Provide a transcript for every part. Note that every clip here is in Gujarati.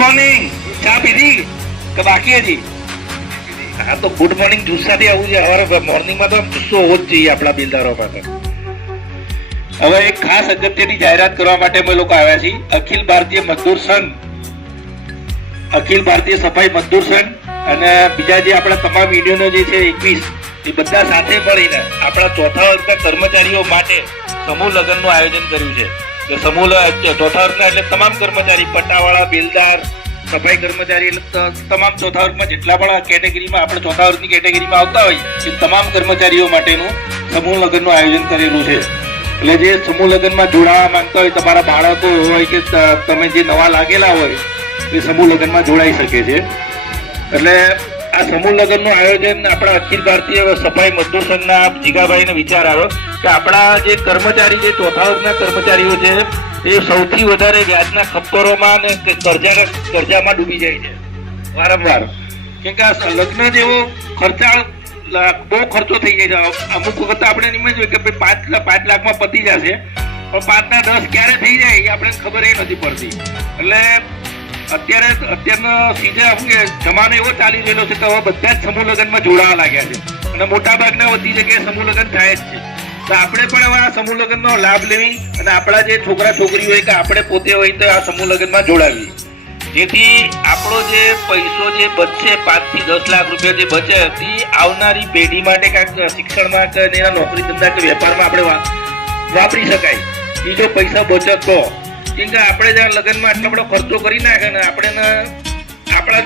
મોર્નિંગ. ચા પીધી કે બાકી હજી? હા તો ગુડ મોર્નિંગ જુસ્સાથી આવું છે. સવારે મોર્નિંગમાં તો જુસ્સો હોવો જ જોઈએ આપણા બિલ્ડરો પાસે. હવે એક ખાસ અગત્યની જાહેરાત કરવા માટે અમે લોકો આવ્યા છીએ. અખિલ ભારતીય મજદૂર સંઘ, અખિલ ભારતીય સફાઈ મજદૂર સંઘ અને બીજા જે આપણા તમામ યુનિયનો જે છે 21, એ બધા સાથે મળીને આપણા ચોથા વર્ગના કર્મચારીઓ માટે સમૂહ લગ્નનું આયોજન કર્યું છે. સમૂહ ચોથા વર્ગના એટલે તમામ કર્મચારી, પટ્ટાવાળા, બિલ્ડર, સફાઈ કર્મચારી, એટલે તમામ ચોથા વર્ગમાં જેટલા પણ કેટેગરીમાં આપણે ચોથા વર્ગની કેટેગરીમાં આવતા હોય એ તમામ કર્મચારીઓ માટેનું સમૂહ લગ્નનું આયોજન કરેલું છે. એટલે જે સમૂહ લગ્નમાં જોડાવા માંગતા હોય, તમારા બાળકો હોય કે તમે જે નવા લાગેલા હોય એ સમૂહ લગ્નમાં જોડાઈ શકે છે. એટલે આ સમૂહ લગ્નનું આયોજન આપણા અખિલ ભારતીય સફાઈ મજદૂર સંઘના જીગાભાઈને વિચાર આવ્યો કે આપણા જે કર્મચારી, જે ચોથા વર્ગના કર્મચારીઓ છે એ સૌથી વધારે વ્યાજના ખપ્પરોમાં અને કરજામાં ડૂબી જાય છે વારંવાર. કેમ કે આ લગ્ન જેવો ખર્ચાળ, બહુ ખર્ચો થઈ જાય છે. અમુક વખત આપણે એમ જ હોય કે 5 લાખમાં પતી જશે, પણ 5 ના 10 ક્યારે થઈ જાય એ આપણે ખબર એ નથી પડતી. એટલે અત્યારનો સીઝન જમાનો એવો ચાલી રહેલો છે કે હવે બધા જ સમૂહ લગ્નમાં જોડાવા લાગ્યા છે અને મોટા ભાગના બધી જગ્યાએ સમૂહ લગ્ન થાય જ છે. તો આપણે પણ હવે આ સમૂહ લગ્નનો લાભ લેવી અને આપણા જે છોકરા છોકરી હોય કે આપણે પોતે હોય તો આ સમૂહ લગ્નમાં જોડાવી, જેથી આપણો જે પૈસો જે બચશે 5 થી 10 લાખ રૂપિયા જે બચે તે આવનારી પેઢી માટે કાંઈક શિક્ષણમાં કે એના નોકરી ધંધા કે વેપારમાં આપણે વાપરી શકાય. બીજો પૈસા બચત તો કેમ કે આપણે જ્યાં લગ્નમાં આટલો બધો ખર્ચો કરી નાખે ને આપણે આપણા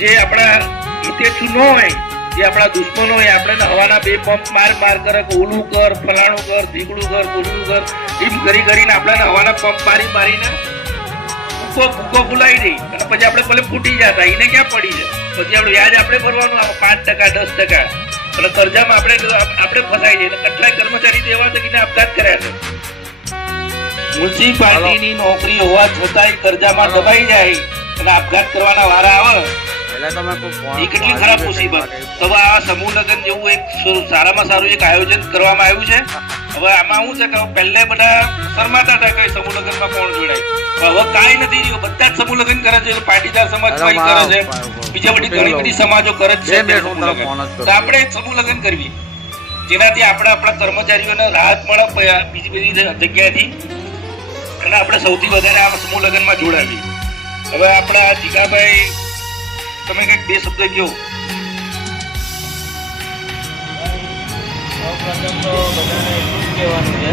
જે આપણા હિતેચ્છુ ન હોય, જે આપણા દુશ્મનો હોય, આપણે હવાના 2 પંપ માર કરે કે ઓલું કર, ફલાણું કર, ઢીકડું કર, કોલું કર, એમ કરીને આપણને હવાના પંપ મારીને ભૂકો ફૂલાઈ દઈ અને પછી આપણે ભલે ફૂટી જતા, એને ક્યાં પડી છે. પછી આપણે વ્યાજ આપણે ભરવાનું 5%, 10%, અને કરજામાં આપણે ફસાઈ જઈએ. કેટલાય કર્મચારી એવા છે કે આપઘાત કર્યા છે. મ્યુનિસિપાલિટીની નોકરી હોવા છતાંય કરજામાં દબાઈ જાય અને આપઘાત કરવાના વારા આવે, એ કેટલી ખરાબ મુસીબત. હવે આ સમૂહ લગ્ન જેવું એક સારામાં સારું એક આયોજન કરવામાં આવ્યું છે. હવે આમાં શું છે કે પહેલે બધા શરમાતા હતા કે સમૂહ લગ્નમાં કોણ જોડાય. હવે કાંઈ નથી રહ્યું, બધા જ સમૂહ લગ્ન કરે છે. પાટીદાર સમાજ કરે છે, બીજા બધી ઘણી બધી સમાજો કરે છે. તો આપણે એક સમૂહ લગ્ન કરવી જેનાથી આપણે આપણા કર્મચારીઓને રાહત મળે બીજી બધી જગ્યાએથી, અને આપણે સૌથી વધારે આ સમૂહ લગ્નમાં જોડાવી. હવે આપણા જીગાભાઈ, તમે કંઈક 2 શબ્દ કહો. સૌપ્રથમ તો બધાને એટલું જ કહેવાનું છે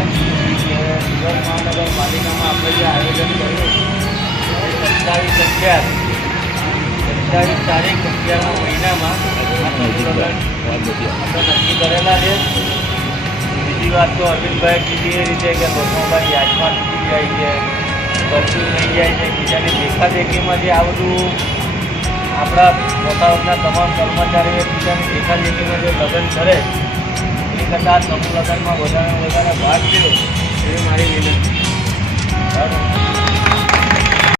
કે સુરત મહાનગરપાલિકામાં આપણે જે આયોજન કર્યું એ 27 તારીખ 11મા મહિનામાં આપણે નક્કી કરેલા છે. બીજી વાત તો અરવિંદભાઈ કીધી એ રીતે કે લોકોમાં યાદમાં તૂટી જાય છે, કરતું થઈ જાય છે, બીજાની દેખાદેખીમાંથી આ બધું આપણા મોટા વર્ગના તમામ કર્મચારીઓ બીજાની દેખાદેખીમાં જે લગ્ન કરે એ કરતાં સમૂહ લગ્નમાં વધારે ભાગ લ્યો એવી મારી વિનંતી.